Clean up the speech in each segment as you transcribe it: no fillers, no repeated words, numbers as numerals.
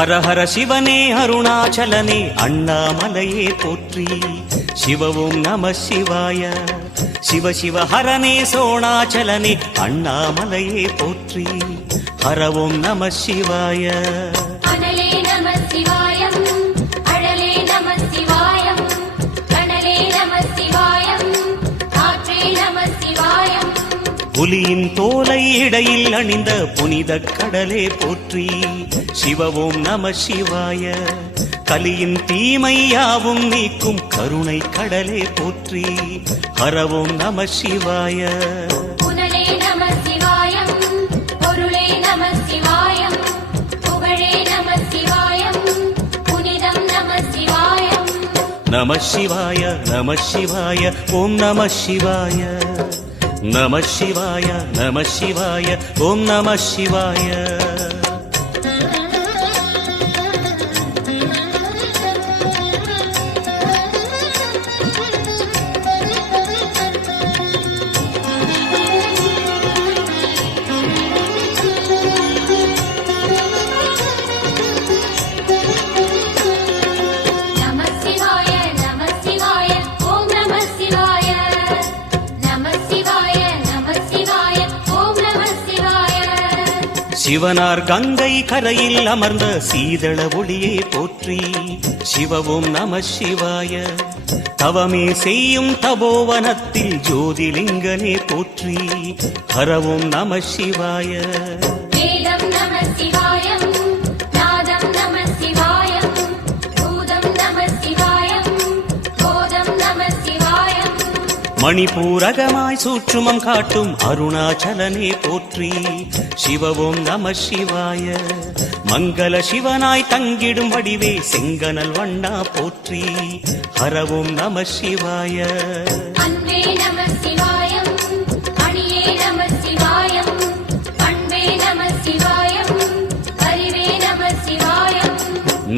ஹர ஹர சிவனே அருணாச்சலனே அண்ணாமலையே போற்றி. சிவ ஓம் நம சிவாய. சிவ சிவ ஹரனே சோணாச்சலனே அண்ணாமலையே போற்றி. ஹர ஓம் நம சிவாய. புலியின் தோலை இடையில் அணிந்த புனித கடலே போற்றி. சிவ ஓம் நம சிவாய. கலியின் தீமையாவும் நீக்கும் கருணை கடலே போற்றி. ஹர ஓம் நம சிவாய. நம சிவாய நம சிவாய ஓம் நம சிவாய. நம சிவாய நம சிவாய ஓம் நம சிவாய. சிவனார் கங்கை கரையில் அமர்ந்த சீதள ஒளியே போற்றி. சிவ ஓம் நம சிவாய. தவமே செய்யும் தபோவனத்தில் ஜோதிலிங்கனே போற்றி. ஹர ஓம் நம சிவாய. மணிபூரகமாய் சூற்றுமம் காட்டும் அருணாச்சலனே போற்றி. சிவ ஓம் நம சிவாய. மங்கள சிவனாய் தங்கிடும் வடிவே செங்கனல் வண்ணா போற்றி. ஹர ஓம் நம சிவாய.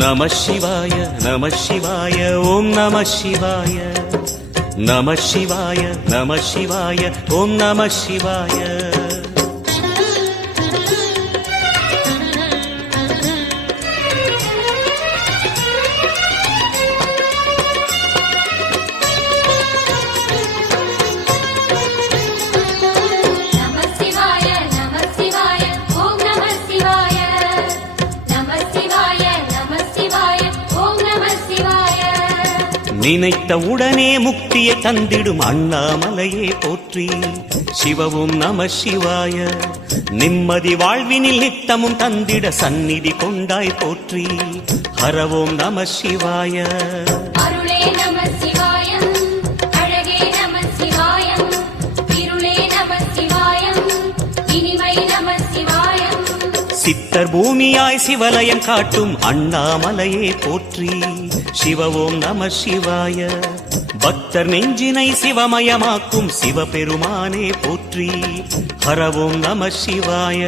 நம சிவாய நம சிவாய ஓம் நம சிவாய. நம சிவாய நம சிவாய ஓம் நம சிவாய. நினைத்த உடனே முக்தியை தந்திடும் அண்ணாமலையே போற்றி. சிவ ஓம் நம சிவாய. நிம்மதி வாழ்வினில் நித்தமும் தந்திட சந்நிதி கொண்டாய் போற்றி. ஹர ஓம் நம சிவாய. சித்தர் பூமியாய் சிவலயம் காட்டும் அண்ணாமலையே போற்றி. சிவ ஓம் நம சிவாய. பக்தர் நெஞ்சினை சிவமயமாக்கும் சிவபெருமானே போற்றி. ஹர ஓம் நம சிவாய.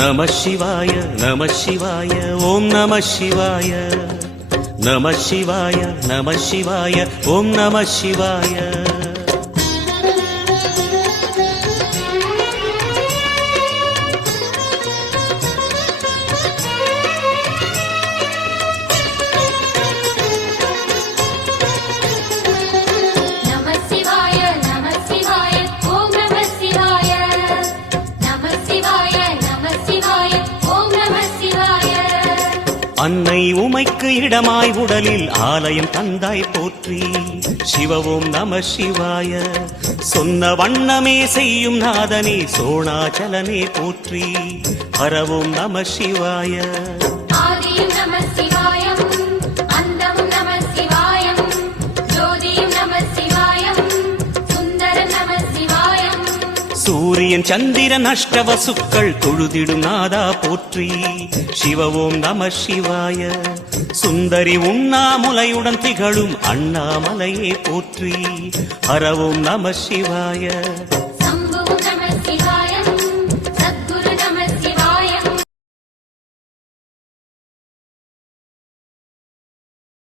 நம சிவாய நம சிவாய ஓம் நம சிவாய. நம சிவாய நம சிவாய ஓம் நம சிவாய. அன்னை உமைக்கு இடமாய் உடலில் ஆலயம் தந்தாய் போற்றி. சிவ ஓம் நம சிவாய. சொன்ன வண்ணமே செய்யும் நாதனே சோணாச்சலனே போற்றி. ஹர ஓம் நம சிவாய. சூரியன் சந்திரன் அஷ்டவசுக்கள் தொழுதிடும் நாதா போற்றி. சிவ ஓம் நம சிவாய. சுந்தரி உண்ணாமுலையுடன் திகழும் அண்ணாமலையே போற்றி. ஹர ஓம் நம சிவாய.